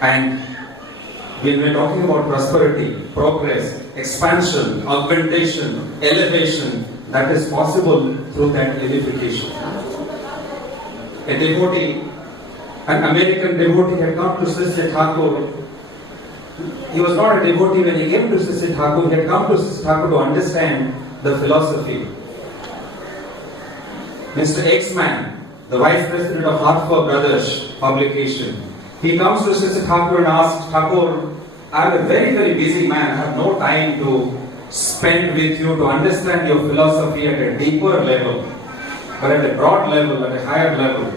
And when we're talking about prosperity, progress, expansion, augmentation, elevation, that is possible through that edification. A devotee, an American devotee had come to Sri Thakur. He was not a devotee when he came to Sri Thakur. He had come to Sri Thakur to understand the philosophy. Mr. X-Man, the Vice President of Hartford Brothers publication, he comes to Sri Thakur and asks, Thakur, I'm a very, very busy man. I have no time to spend with you to understand your philosophy at a deeper level, but at a broad level, at a higher level.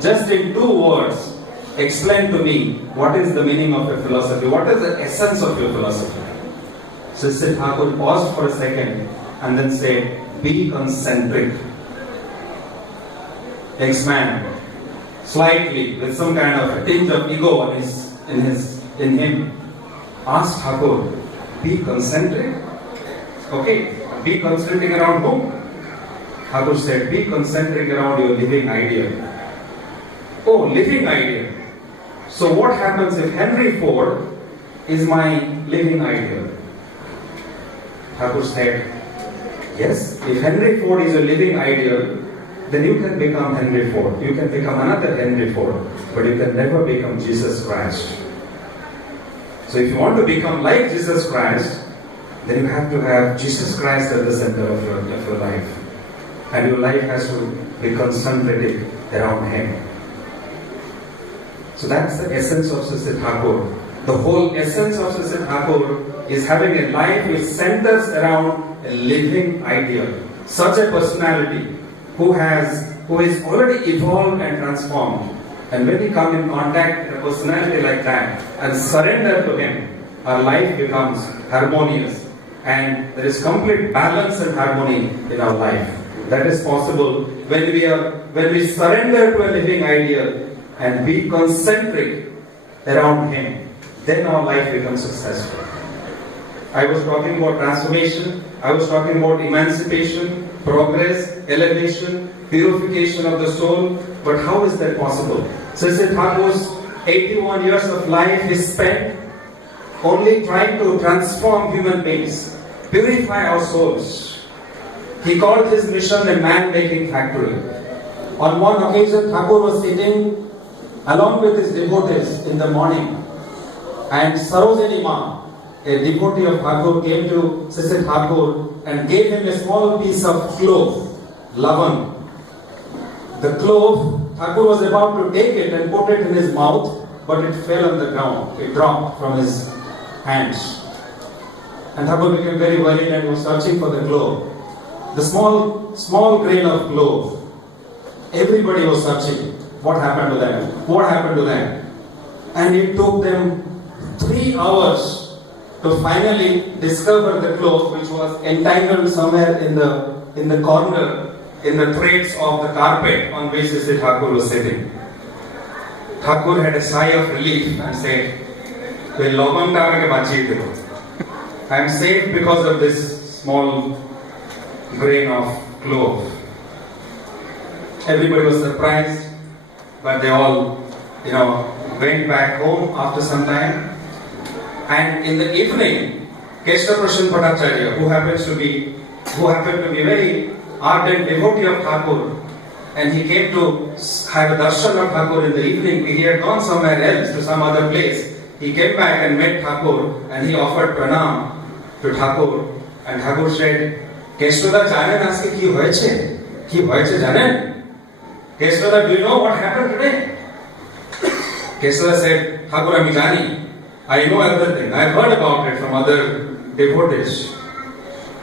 Just in 2 words, explain to me what is the meaning of your philosophy, what is the essence of your philosophy. So Sri Thakur paused for a second and then said, be concentric. X-Man, slightly, with some kind of a tinge of ego in him, asked Thakur, be concentric? Okay, be concentric around whom? Thakur said, be concentric around your living ideal. Oh, living ideal. So what happens if Henry Ford is my living ideal? Thakur said, yes, if Henry Ford is a living ideal, then you can become Henry Ford. You can become another Henry Ford, but you can never become Jesus Christ. So if you want to become like Jesus Christ, then you have to have Jesus Christ at the center of your life. And your life has to be concentrated around Him. So that's the essence of Sri Thakur. The whole essence of Sri Thakur is having a life which centers around a living ideal. Such a personality who is already evolved and transformed. And when we come in contact with a personality like that and surrender to him, our life becomes harmonious and there is complete balance and harmony in our life. That is possible when we surrender to a living ideal and be concentric around him. Then our life becomes successful. I was talking about transformation, I was talking about emancipation, progress, elevation, purification of the soul, but how is that possible? Sri Thakur's 81 years of life is spent only trying to transform human beings, purify our souls. He called his mission a man-making factory. On one occasion, Thakur was sitting along with his devotees in the morning, and Sarojini Ma, a devotee of Thakur, came to Sri Thakur and gave him a small piece of clove, lavan. The clove, Thakur was about to take it and put it in his mouth, but it fell on the ground. It dropped from his hands. And Thakur became very worried and was searching for the clove. The small grain of clove. Everybody was searching. What happened to them? What happened to them? And it took them 3 hours to finally discover the clove, which was entangled somewhere in the corner, in the threads of the carpet on which Sri Thakur was sitting. Thakur had a sigh of relief and said, I am safe because of this small grain of clove. Everybody was surprised, but they all, went back home after some time. And in the evening, Keshava Prashan Bhattacharya, who happened to be very ardent devotee of Thakur, and he came to have a darshan of Thakur in the evening. He had gone somewhere else to some other place. He came back and met Thakur, and he offered pranam to Thakur. And Thakur said, Keshava, janen aske ki hoyeche? Ki hoyeche janen? Keshava, do you know what happened today? Keshava said, Thakur, ami jani. I know everything. I have heard about it from other devotees.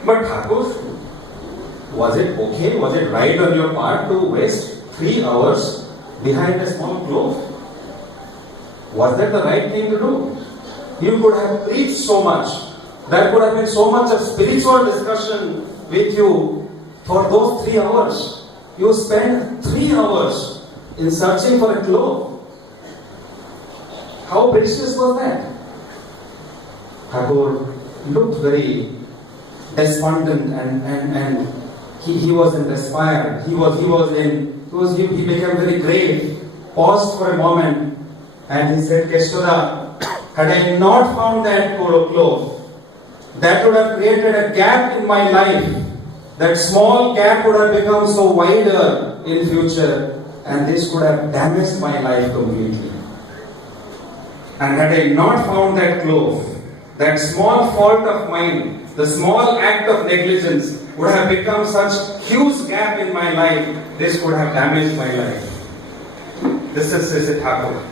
But Thakur, was it okay? Was it right on your part to waste 3 hours behind a small clove? Was that the right thing to do? You could have preached so much. There could have been so much of spiritual discussion with you for those 3 hours. You spent 3 hours in searching for a clove. How precious was that? Thakur looked very despondent and he wasn't inspired. He became very grave paused for a moment and he said, Keshoda, had I not found that cloth, that would have created a gap in my life. That small gap would have become so wider in future, and this could have damaged my life completely. And had I not found that cloth, that small fault of mine, the small act of negligence would have become such huge gap in my life, this would have damaged my life. This is Sri Thakur.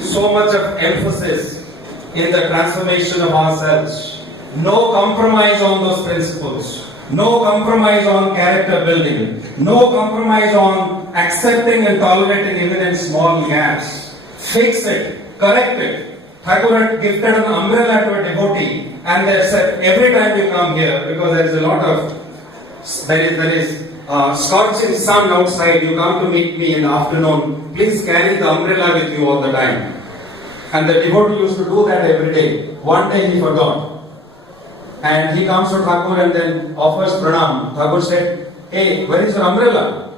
So much of emphasis in the transformation of ourselves. No compromise on those principles. No compromise on character building. No compromise on accepting and tolerating even in small gaps. Fix it. Correct it. Thakur had gifted an umbrella to a devotee and they said, every time you come here, because there is a lot of, there is scorching sun outside, you come to meet me in the afternoon, please carry the umbrella with you all the time. And the devotee used to do that every day. One day he forgot. And he comes to Thakur and then offers pranam. Thakur said, hey, where is your umbrella?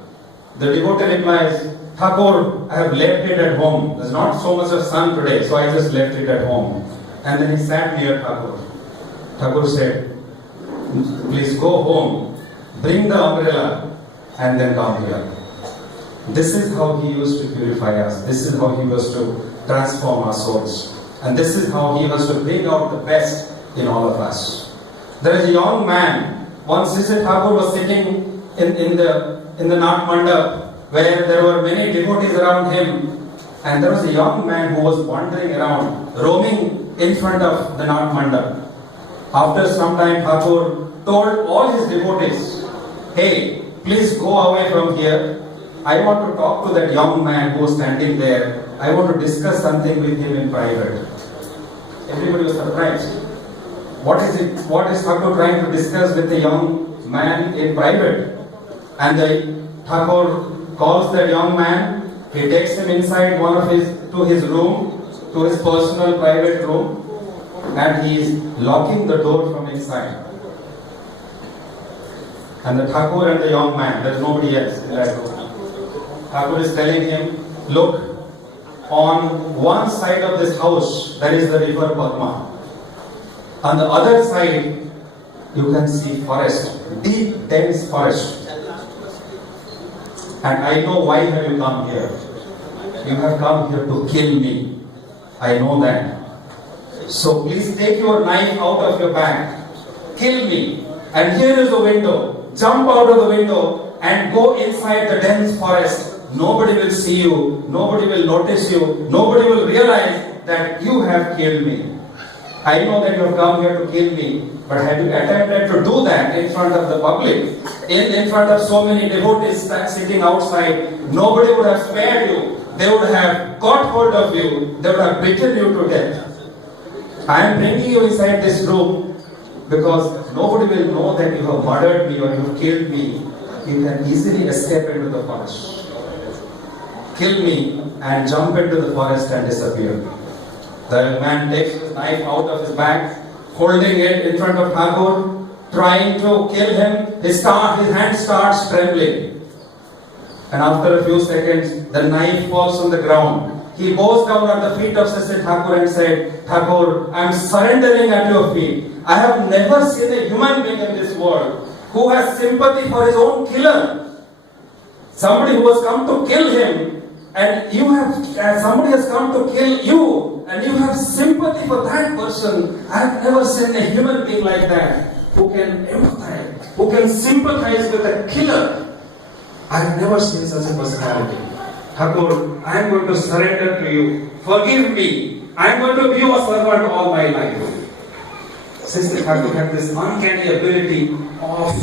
The devotee replies, Thakur, I have left it at home. There's not so much of sun today, so I just left it at home. And then he sat near Thakur. Thakur said, please go home, bring the umbrella, and then come here. This is how he used to purify us. This is how he was to transform our souls. And this is how he was to bring out the best in all of us. There is a young man. Once Sri Thakur was sitting in the Nat Mandap, where there were many devotees around him, and there was a young man who was wandering around, roaming in front of the Nat Mandap. After some time, Thakur told all his devotees, hey, please go away from here. I want to talk to that young man who was standing there. I want to discuss something with him in private. Everybody was surprised. What is Thakur trying to discuss with the young man in private? And the Thakur calls that young man. He takes him inside to his room, to his personal private room, and he is locking the door from inside. And the Thakur and the young man, there is nobody else in that room. Thakur is telling him, look, on one side of this house there is the river Padma. On the other side, you can see forest, deep, dense forest. And I know why have you come here. You have come here to kill me. I know that. So please take your knife out of your bag. Kill me. And here is the window. Jump out of the window and go inside the dense forest. Nobody will see you. Nobody will notice you. Nobody will realize that you have killed me. I know that you have come here to kill me, but had you attempted to do that in front of the public, in front of so many devotees sitting outside, nobody would have spared you. They would have got hold of you. They would have beaten you to death. I am bringing you inside this room because nobody will know that you have murdered me or you have killed me. You can easily escape into the forest. Kill me and jump into the forest and disappear. The man takes his knife out of his bag, holding it in front of Thakur, trying to kill him. His hand starts trembling. And after a few seconds, the knife falls on the ground. He bows down at the feet of Sri Thakur and said, Thakur, I am surrendering at your feet. I have never seen a human being in this world who has sympathy for his own killer. Somebody who has come to kill him, and somebody has come to kill you, and you have sympathy for that person. I have never seen a human being like that who can empathize, who can sympathize with a killer. I have never seen such a personality. Thakur, I am going to surrender to you. Forgive me. I am going to be your servant all my life. Sister Thakur had this uncanny ability of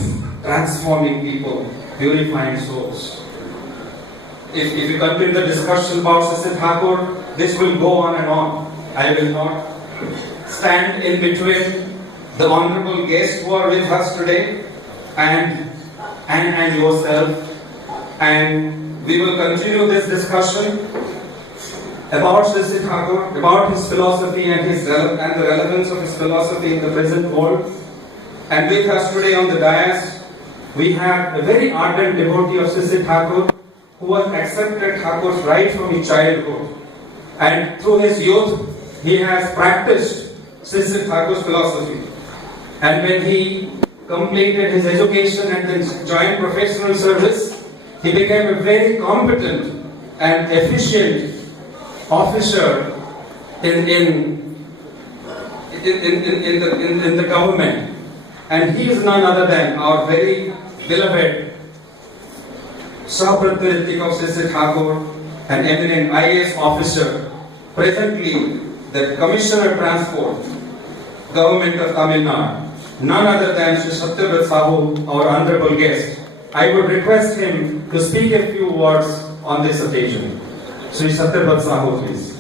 transforming people, purifying souls. If you continue the discussion about Sister Thakur, this will go on and on. I will not stand in between the honorable guests who are with us today and yourself. And we will continue this discussion about Sri Thakur, about his philosophy and the relevance of his philosophy in the present world. And with us today on the dais, we have a very ardent devotee of Sri Thakur, who has accepted Thakur's right from his childhood. And through his youth, he has practiced Sri Thakur's philosophy. And when he completed his education and then joined professional service, he became a very competent and efficient officer in the government. And he is none other than our very beloved Sahaprathiritik of Sri Thakur, an eminent IAS officer, presently the Commissioner of Transport, Government of Tamil Nadu, none other than Sri Satyabrat Sahu, our honorable guest. I would request him to speak a few words on this occasion. Sri Satyabrat Sahu, please.